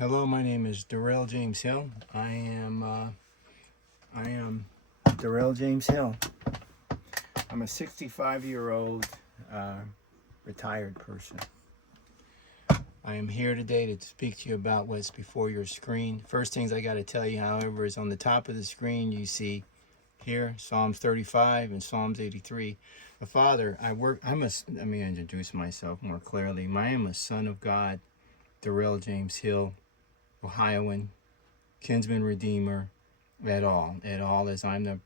Hello, my name is Darrell-James Hill. I am Darrell-James Hill. I'm a 65-year-old retired person. I am here today to speak to you about what's before your screen. First things I got to tell you, however, is on the top of the screen you see here Psalms 35 and Psalms 83. The Father, let me introduce myself more clearly. I am a son of God, Darrell-James Hill, Ohioan, kinsman redeemer, et al. As I'm the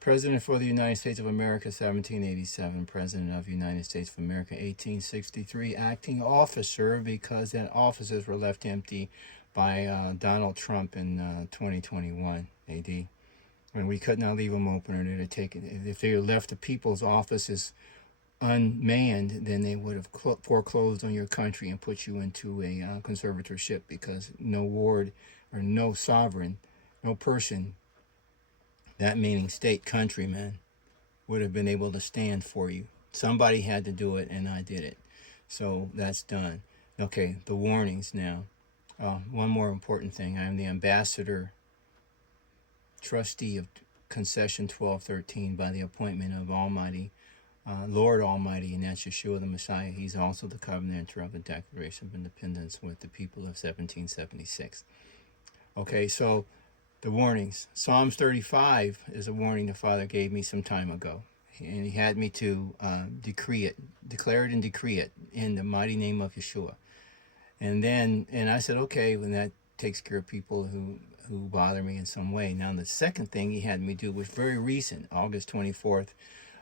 President for the United States of America, 1787, President of the United States of America, 1863, acting officer, because that offices were left empty by Donald Trump in 2021 AD. And we could not leave them open, or they'd take it. If they left the people's offices unmanned, then they would have foreclosed on your country and put you into a conservatorship, because no ward or no sovereign, no person, that meaning state, countryman, would have been able to stand for you. Somebody had to do it, and I did it. So that's done. Okay, the warnings now. One more important thing. I am the ambassador, trustee of Concession 1213 by the appointment of Almighty, Lord Almighty, and that's Yeshua the Messiah. He's also the covenanter of the Declaration of Independence with the people of 1776. Okay, so the warnings. Psalms 35 is a warning the Father gave me some time ago. And he had me to declare it and decree it in the mighty name of Yeshua. And I said, okay, when that takes care of people who bother me in some way. Now, the second thing he had me do was very recent, August 24th,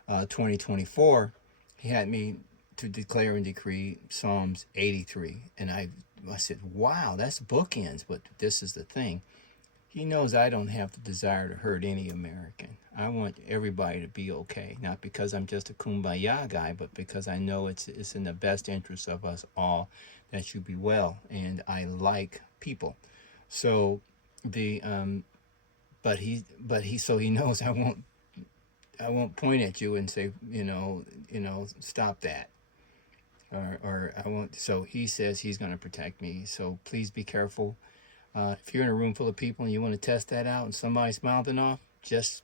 2024. He had me to declare and decree Psalms 83. And I said, wow, that's bookends, but this is the thing. He knows I don't have the desire to hurt any American. I want everybody to be okay, not because I'm just a kumbaya guy, but because I know it's in the best interest of us all that you be well, and I like people. So he knows I won't point at you and say, stop that, or I won't. So he says he's going to protect me. So please be careful. If you're in a room full of people and you want to test that out and somebody's mouthing off, just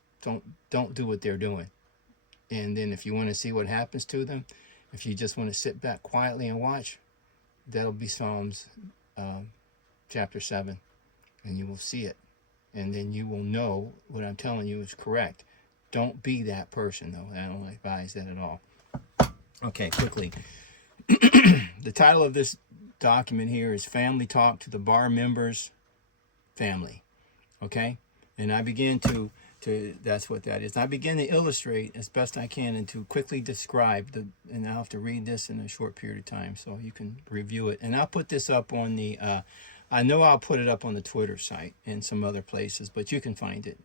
don't do what they're doing. And then if you want to see what happens to them, if you just want to sit back quietly and watch, that'll be Psalms chapter 7, and you will see it. And then you will know what I'm telling you is correct. Don't be that person, though. I don't advise that at all. Okay, quickly. The title of this document here is Family Talk to the Bar Members Family. Okay? And I begin to that's what that is. I begin to illustrate as best I can and to quickly describe and I'll have to read this in a short period of time so you can review it. And I'll put this up on the I know I'll put it up on the Twitter site and some other places, but you can find it.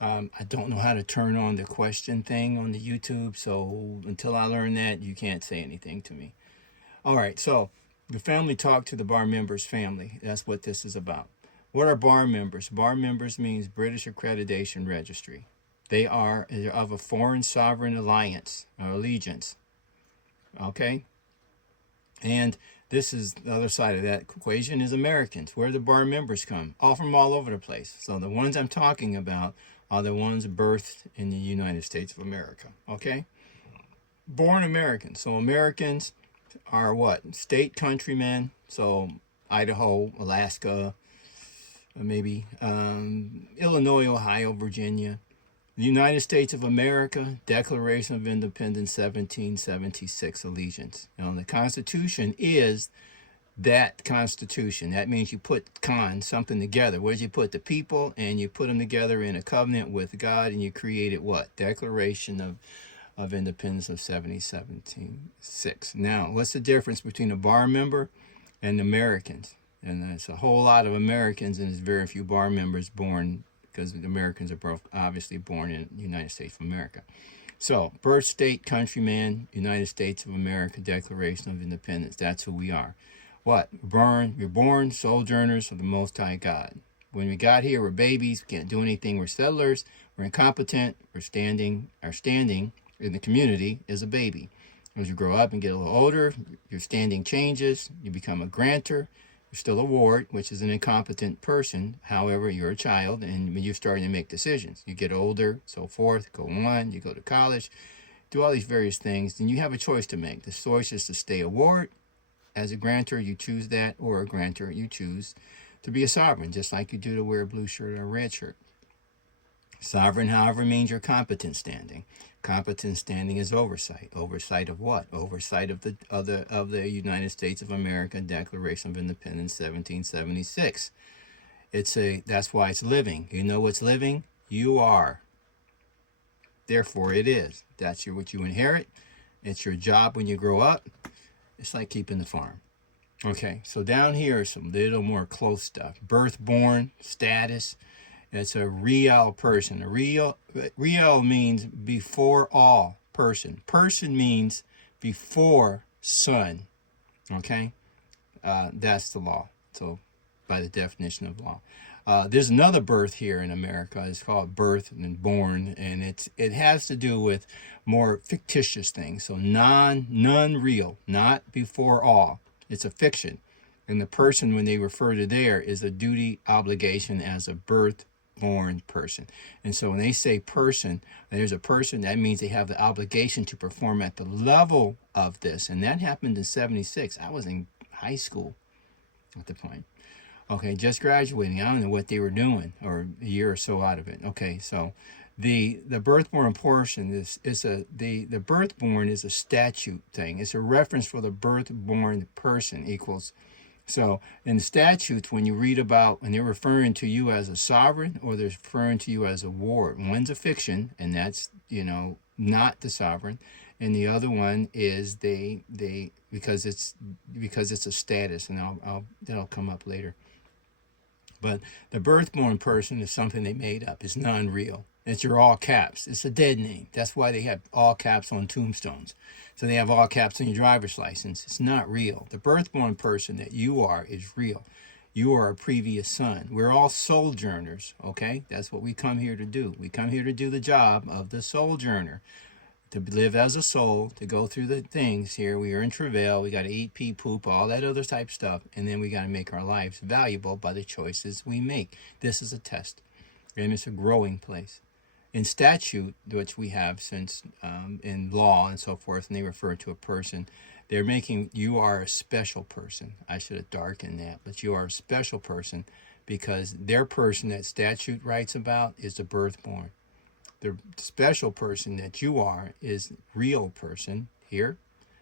I don't know how to turn on the question thing on the YouTube, so until I learn that, you can't say anything to me. All right, so the Family Talk to the Bar Members Family. That's what this is about. What are bar members? Bar members means British Accreditation Registry. They are of a foreign sovereign alliance or allegiance. Okay? And this is the other side of that equation is Americans. Where do the bar members come? All from all over the place. So the ones I'm talking about are the ones birthed in the United States of America. Okay? Born Americans. So Americans are what? State countrymen. So Idaho, Alaska, maybe Illinois, Ohio, Virginia. The United States of America, Declaration of Independence, 1776 allegiance. Now, the Constitution is that Constitution. That means you put something together. Where you put the people, and you put them together in a covenant with God, and you created what? Declaration of Independence of 1776. Now, what's the difference between a bar member and Americans? And there's a whole lot of Americans, and there's very few bar members born, because the Americans are both obviously born in the United States of America. So, birth, state, countryman, United States of America, Declaration of Independence. That's who we are. What? You're born sojourners of the Most High God. When we got here, we're babies. We can't do anything. We're settlers. We're incompetent. Our standing in the community is a baby. As you grow up and get a little older, your standing changes. You become a grantor. You're still a ward, which is an incompetent person. However, you're a child, and when you're starting to make decisions, you get older, so forth, go on, you go to college, do all these various things, and you have a choice to make. The choice is to stay a ward. As a grantor, you choose that, or a grantor, you choose to be a sovereign, just like you do to wear a blue shirt or a red shirt. Sovereign, however, means your competent standing. Competent standing is oversight. Oversight of what? Oversight of the United States of America Declaration of Independence, 1776. That's why it's living. You know what's living? You are. Therefore, it is. That's what you inherit. It's your job when you grow up. It's like keeping the farm. Okay, so down here is some little more close stuff. Birth, born, status. It's a real person. A real means before all person. Person means before son. Okay, that's the law. So, by the definition of law, there's another birth here in America. It's called birth and born, and it has to do with more fictitious things. So none real, not before all. It's a fiction, and the person, when they refer to there, is a duty obligation as a birth born person. And so when they say person, there's a person, that means they have the obligation to perform at the level of this. And that happened in 76. I was in high school at the point. Okay, just graduating. I don't know what they were doing, or a year or so out of it. Okay, so the birthborn portion the birthborn is a statute thing. It's a reference for the birthborn person equals. So in the statutes, when you read about, when they're referring to you as a sovereign or they're referring to you as a ward, one's a fiction, and that's, not the sovereign, and the other one is they because it's a status, and that'll come up later. But the birthborn person is something they made up. It's non-real. It's your all caps. It's a dead name. That's why they have all caps on tombstones. So they have all caps on your driver's license. It's not real. The birthborn person that you are is real. You are a previous son. We're all sojourners, okay? That's what we come here to do. We come here to do the job of the sojourner, to live as a soul, to go through the things here. We are in travail. We got to eat, pee, poop, all that other type stuff. And then we got to make our lives valuable by the choices we make. This is a test, and it's a growing place. In statute, which we have since in law and so forth, and they refer to a person, they're making you are a special person. I should have darkened that, but you are a special person because their person that statute writes about is the birthborn. The special person that you are is real person here.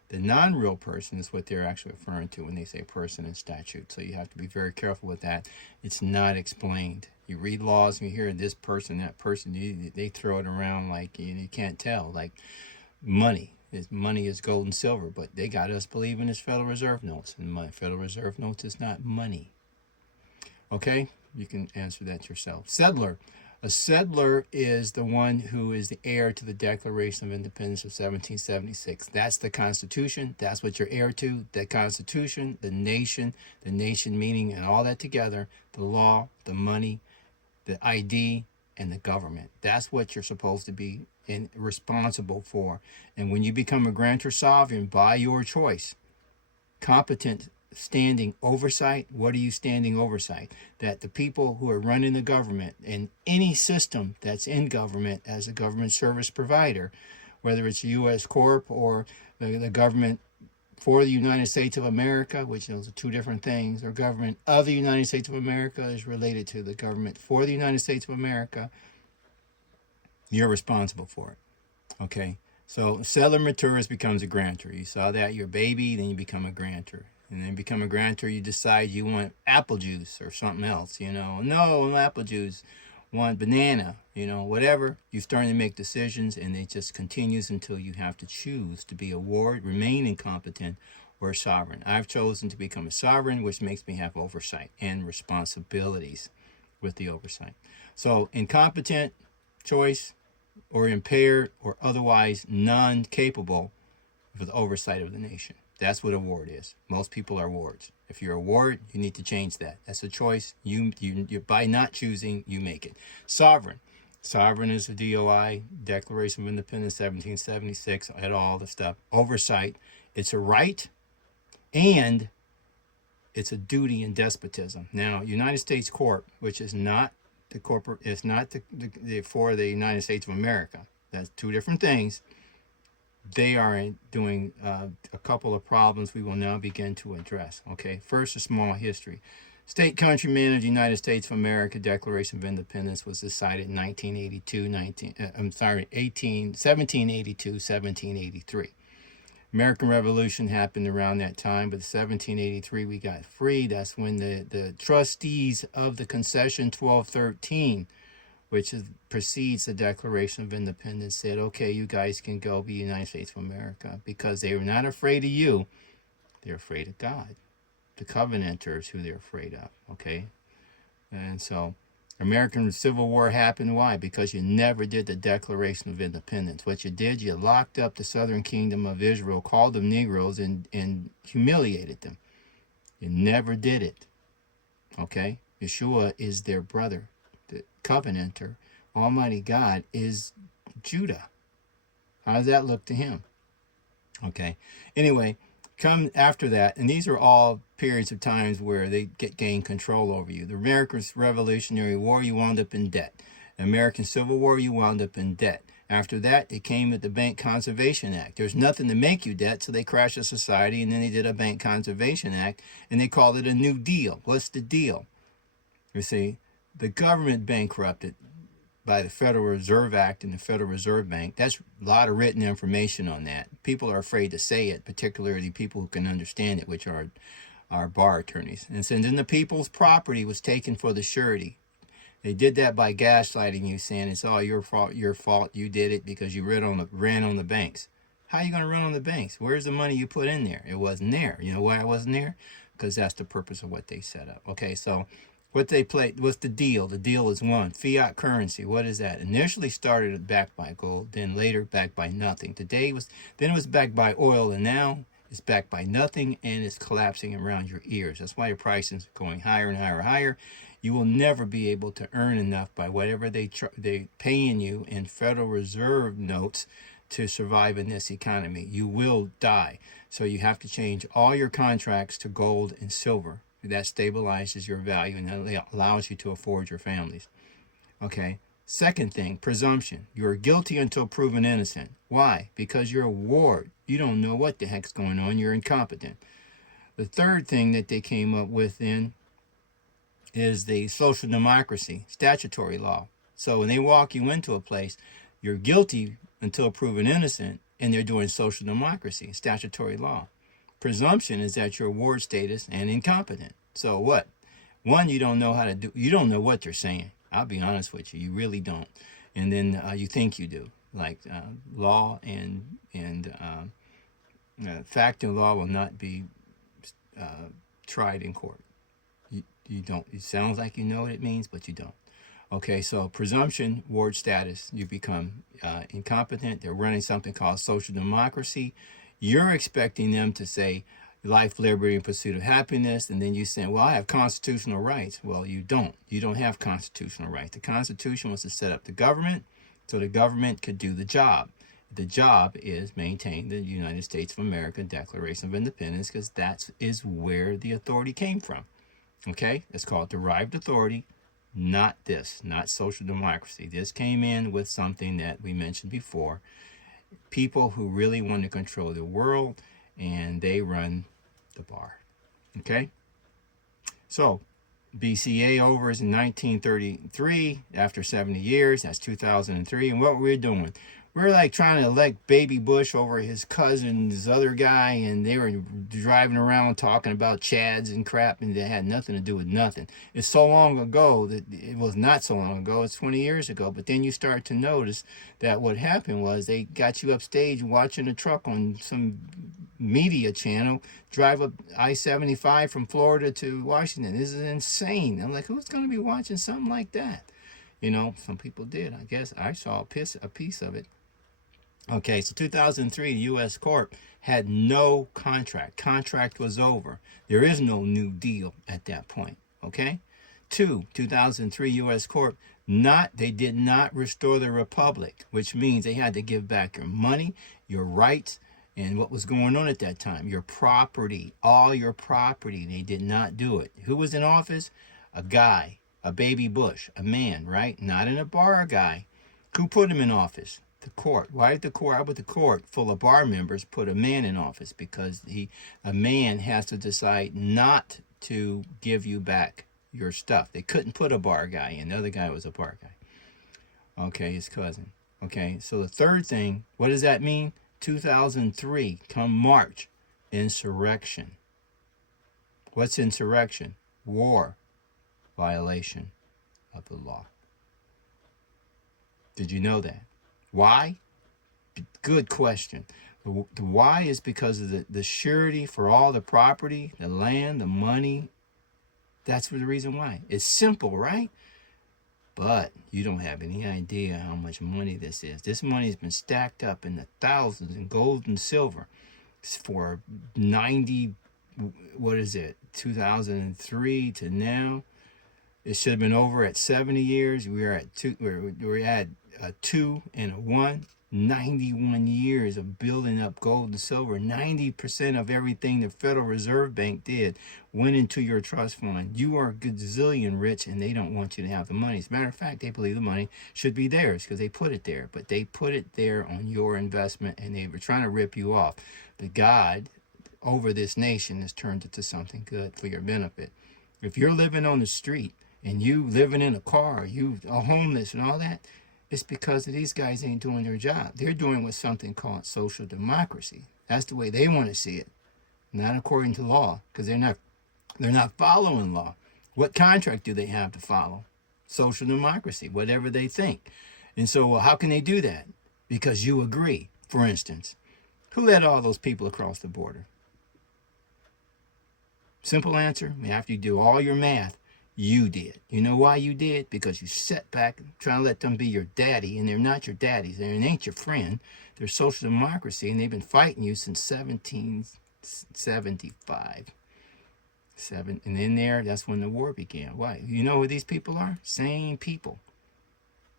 The non-real person is what they're actually referring to when they say person in statute. So you have to be very careful with that. It's not explained. You read laws and you hear this person, that person, they throw it around like you can't tell. Like money is gold and silver, but they got us believing it's Federal Reserve notes, and my Federal Reserve notes is not money. Okay, you can answer that yourself. Settler. A settler is the one who is the heir to the Declaration of Independence of 1776. That's the Constitution. That's what you're heir to. The Constitution, the nation meaning, and all that together, the law, the money, the ID, and the government. That's what you're supposed to be responsible for. And when you become a grantor sovereign by your choice, competent standing oversight, what are you standing oversight? That the people who are running the government and any system that's in government as a government service provider, whether it's U.S. Corp or the government for the United States of America, which those are two different things, or government of the United States of America is related to the government for the United States of America, you're responsible for it. Okay? So settler matures, becomes a grantor. You saw that, you're a baby, then you become a grantor. And then become a grantor, you decide you want apple juice or something else, No, apple juice, want banana, whatever. You're starting to make decisions, and it just continues until you have to choose to be a ward, remain incompetent, or a sovereign. I've chosen to become a sovereign, which makes me have oversight and responsibilities with the oversight. So incompetent, choice, or impaired, or otherwise non-capable of the oversight of the nation. That's what a ward is. Most people are wards. If you're a ward, you need to change that. That's a choice. You by not choosing, you make it. Sovereign. Sovereign is a DOI, Declaration of Independence, 1776, and all the stuff. Oversight. It's a right and It's a duty in despotism. Now, United States Corp, which is not the corporate, it's not for the United States of America. That's two different things. They are doing a couple of problems we will now begin to address. Okay, first, a small history. State countrymen of the United States of America Declaration of Independence was decided in 1782, 1783. American Revolution happened around that time, but 1783 we got free. That's when the trustees of the Concession 1213, which precedes the Declaration of Independence, said, okay, you guys can go be United States of America, because they were not afraid of you. They're afraid of God. The Covenanters who they're afraid of, okay? And so American Civil War happened. Why? Because you never did the Declaration of Independence. What you did, you locked up the Southern Kingdom of Israel, called them Negroes, and humiliated them. You never did it, okay? Yeshua is their brother. The Covenanter, Almighty God, is Judah. How does that look to him? Okay. Anyway, come after that, and these are all periods of times where they gain control over you. The American Revolutionary War, you wound up in debt. The American Civil War, you wound up in debt. After that, they came with the Bank Conservation Act. There's nothing to make you debt, so they crashed the society, and then they did a Bank Conservation Act, and they called it a New Deal. What's the deal? You see, the government bankrupted by the Federal Reserve Act and the Federal Reserve Bank. That's a lot of written information on that. People are afraid to say it, particularly people who can understand it, which are our bar attorneys. And so then the people's property was taken for the surety. They did that by gaslighting you, saying it's all your fault, you did it because you ran on the banks. How are you going to run on the banks? Where's the money you put in there? It wasn't there. You know why it wasn't there? Because that's the purpose of what they set up. Okay, so what they played, what's the deal? The deal is one. Fiat currency. What is that? Initially started backed by gold, then later backed by nothing. Then it was backed by oil, and now it's backed by nothing, and it's collapsing around your ears. That's why your price is going higher and higher and higher. You will never be able to earn enough by whatever they paying you in Federal Reserve notes to survive in this economy. You will die. So you have to change all your contracts to gold and silver. That stabilizes your value, and that allows you to afford your families. Okay. Second thing, presumption. You're guilty until proven innocent. Why? Because you're a ward. You don't know what the heck's going on. You're incompetent. The third thing that they came up with then is the social democracy, statutory law. So when they walk you into a place, you're guilty until proven innocent, and they're doing social democracy, statutory law. Presumption is that you're ward status and incompetent. So what? One, you don't know how to do, you don't know what they're saying. I'll be honest with you, you really don't. And then you think you do. Like law and fact and law will not be tried in court. You don't. It sounds like you know what it means, but you don't. Okay, so presumption, ward status, you become incompetent. They're running something called social democracy. You're expecting them to say life, liberty, and pursuit of happiness, and then you say, well, I have constitutional rights. Well, you don't. You don't have constitutional rights. The Constitution was to set up the government so the government could do the job. The job is maintain the United States of America Declaration of Independence, because that is where the authority came from. Okay? It's called derived authority, not this, not social democracy. This came in with something that we mentioned before. People who really want to control the world, and they run the bar. Okay? So, BCA over is in 1933, after 70 years, that's 2003, and what we're doing, we're like trying to elect Baby Bush over his cousin, this other guy, and they were driving around talking about Chads and crap, and they had nothing to do with nothing. It's so long ago that it was not so long ago, it's 20 years ago, but then you start to notice that what happened was they got you upstage watching a truck on some media channel drive up I-75 from Florida to Washington. This is insane. I'm like, who's going to be watching something like that? You know, some people did. I guess I saw a piece of it. Okay, so 2003, the U.S. Corp had no contract. Contract was over. There is no New Deal at that point. Okay? 2003 U.S. Corp, they did not restore the Republic, which means they had to give back your money, your rights, And what was going on at that time? Your property, all your property, they did not do it. Who was in office? A guy, a baby Bush, a man, right? Not in a bar guy. Who put him in office? The court. Why did the court? How would the court, full of bar members, put a man in office? Because a man has to decide not to give you back your stuff. They couldn't put a bar guy in. The other guy was a bar guy. Okay, his cousin. Okay, so the third thing, what does that mean? 2003, come March, insurrection. What's insurrection? War, violation of the law. Did you know that? Why? Good question. The why is because of the surety for all the property, the land, the money. That's for the reason why. It's simple, right? But you don't have any idea how much money this is. This money has been stacked up in the thousands in gold and silver for 90, 2003 to now. It should have been over at 70 years. We're at 2 and a 1. 91 years of building up gold and silver. 90% of everything the Federal Reserve Bank did went into your trust fund. You are a gazillion rich, and they don't want you to have the money. As a matter of fact, they believe the money should be theirs because they put it there. But they put it there on your investment, and they were trying to rip you off. But God, over this nation, has turned it to something good for your benefit. If you're living on the street, and you living in a car, you are homeless and all that, it's because of these guys ain't doing their job. They're doing what's something called social democracy. That's the way they want to see it, not according to law, because they're not following law. What contract do they have to follow? Social democracy, whatever they think. And so how can they do that? Because you agree. For instance, who let all those people across the border? Simple answer, after you do all your math, you did. You know why you did? Because you sat back trying to let them be your daddy, and they're not your daddies. They ain't your friend. They're social democracy, and they've been fighting you since 1775. And in there, that's when the war began. Why? You know who these people are? Same people.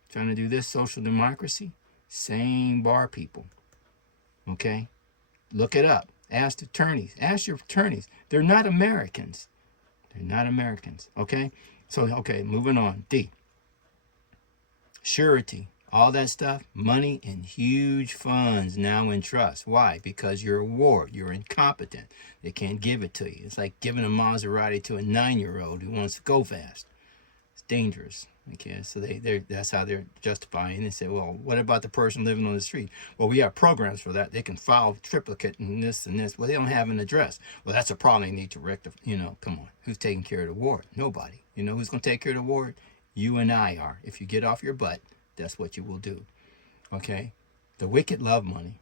Trying to do this social democracy? Same bar people. Okay? Look it up. Ask attorneys. Ask your attorneys. They're not Americans. They're not Americans, okay? So, okay, moving on. D. Surety. All that stuff, money in huge funds now in trust. Why? Because you're a ward. You're incompetent. They can't give it to you. It's like giving a Maserati to a 9-year-old who wants to go fast. It's dangerous. Okay, so that's how they're justifying. They say, well, what about the person living on the street? Well, we have programs for that. They can file triplicate and this and this. Well, they don't have an address. Well, that's a problem they need to rectify. Come on. Who's taking care of the ward? Nobody. You know who's going to take care of the ward? You and I are. If you get off your butt, that's what you will do. Okay? The wicked love money.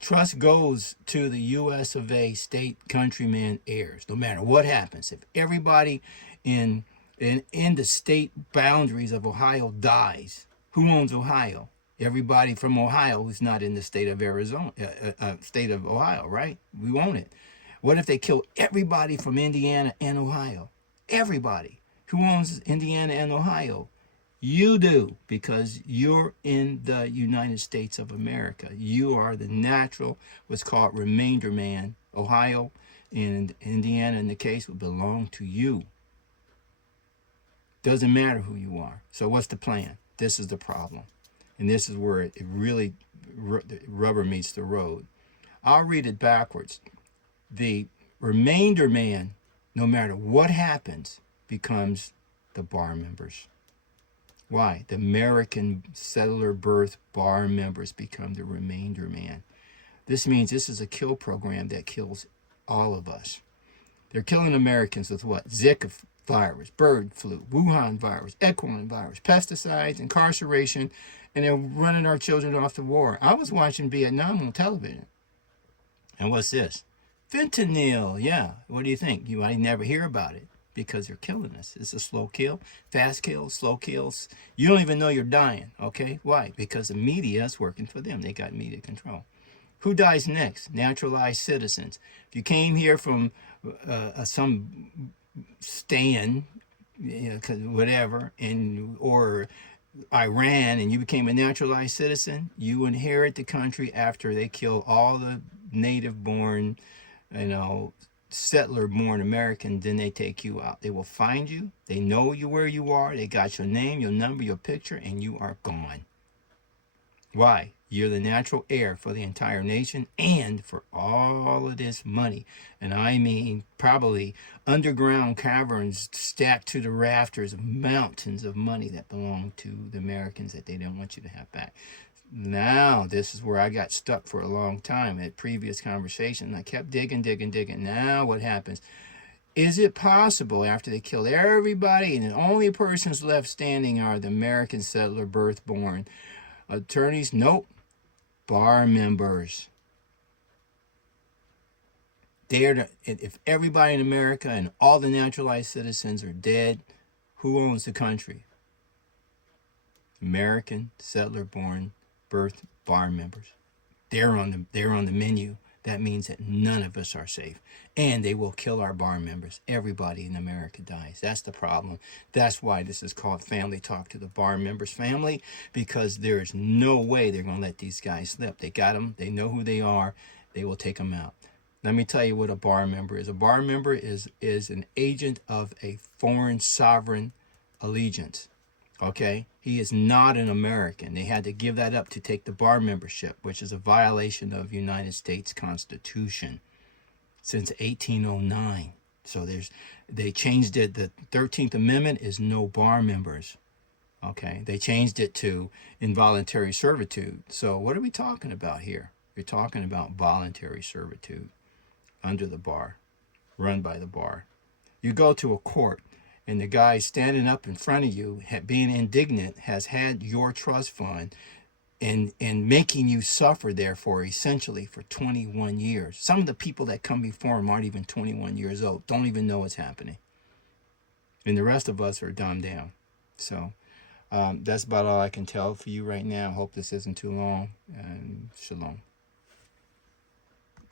Trust goes to the US of A state countryman heirs, no matter what happens. If everybody in the state boundaries of Ohio dies, who owns Ohio? Everybody from Ohio who's not in the state of state of Ohio, right? We own it. What if they kill everybody from Indiana and Ohio? Everybody. Who owns Indiana and Ohio? You do, because you're in the United States of America. You are the natural, what's called remainderman. Ohio and Indiana, in the case, would belong to you. Doesn't matter who you are. So what's the plan? This is the problem. And this is where it really rubber meets the road. I'll read it backwards. The remainder man, no matter what happens, becomes the bar members. Why? The American settler birth bar members become the remainder man. This means this is a kill program that kills all of us. They're killing Americans with what? Zika virus, bird flu, Wuhan virus, equine virus, pesticides, incarceration, and they're running our children off to war. I was watching Vietnam on television. And what's this? Fentanyl, yeah. What do you think? You might never hear about it because they're killing us. It's a slow kill, fast kills, slow kills. You don't even know you're dying, okay? Why? Because the media is working for them. They got media control. Who dies next? Naturalized citizens. If you came here from some stand, whatever, or Iran, and you became a naturalized citizen, you inherit the country after they kill all the native-born, settler-born American, then they take you out. They will find you. They know you where you are. They got your name, your number, your picture, and you are gone. Why? You're the natural heir for the entire nation and for all of this money. And I mean, probably underground caverns stacked to the rafters of mountains of money that belong to the Americans that they don't want you to have back. Now, this is where I got stuck for a long time at previous conversation. I kept digging. Now what happens? Is it possible after they killed everybody and the only persons left standing are the American settler birth-born attorneys? Nope. Bar members. If everybody in America and all the naturalized citizens are dead, who owns the country? American settler-born birth bar members. They're on the menu. That means that none of us are safe. And they will kill our bar members. Everybody in America dies. That's the problem. That's why this is called Family Talk to the Bar Members Family, because there is no way they're going to let these guys slip. They got them. They know who they are. They will take them out. Let me tell you what a bar member is. A bar member is an agent of a foreign sovereign allegiance. Okay? He is not an American. They had to give that up to take the bar membership, which is a violation of United States Constitution since 1809. So they changed it. The 13th Amendment is no bar members. Okay? They changed it to involuntary servitude. So what are we talking about here? We're talking about voluntary servitude under the bar, run by the bar. You go to a court, and the guy standing up in front of you, being indignant, has had your trust fund and making you suffer, therefore, essentially for 21 years. Some of the people that come before him aren't even 21 years old, don't even know what's happening. And the rest of us are dumbed down. So that's about all I can tell for you right now. Hope this isn't too long. And shalom.